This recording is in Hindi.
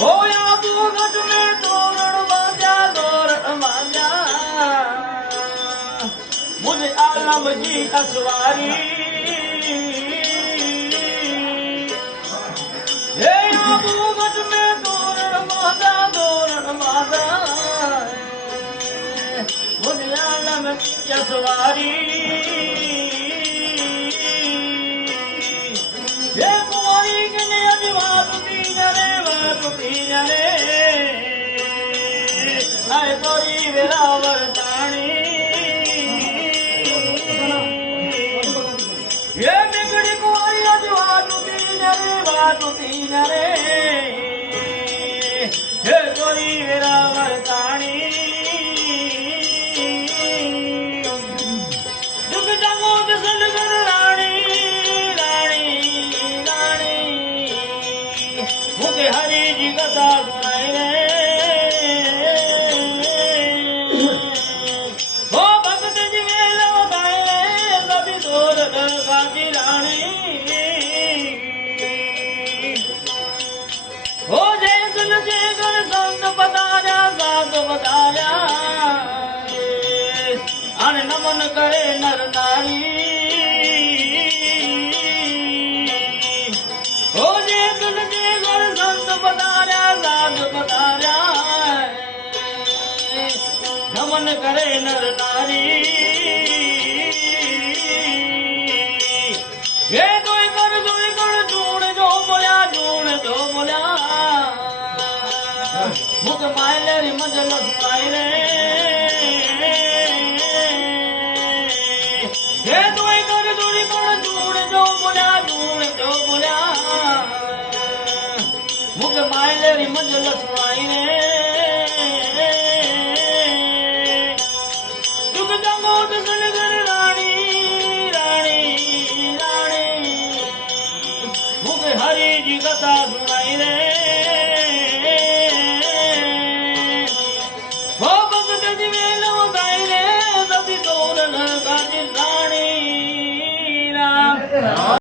होया तू घट में तोरण बांधे राम जी असवारी हे आबू मठ में तोरण मादा बुनियाल में यसवारी हे कुंवारी कने अज वातु तीन रे आए तोरी वेरावर ताणी ये बिगड़ी कुंवारी अज वातु तीन रे हे तोरी वेरावर ताणी जुग जगो दसलगर राणी मुझे हरि जी कथा सुनाई रे हो भगत जी मेला बताए कभी दूर काजी रानी हो जय सुन जय कर संत बताया साध बताया अन नमन करे नर नारी हो जय सुन जय कर संत बताया साध बताया नमन करे नर नारी ये कोई कर ढूंढ जो बोल्या मुख मायले री मजल सुनाई रे ये कोई कर ढूंढ जो बोल्या मुख मायले री मजल सुनाई रे जुग जगो दसलगर रानी मुख हरि जी कथा सुनाई रे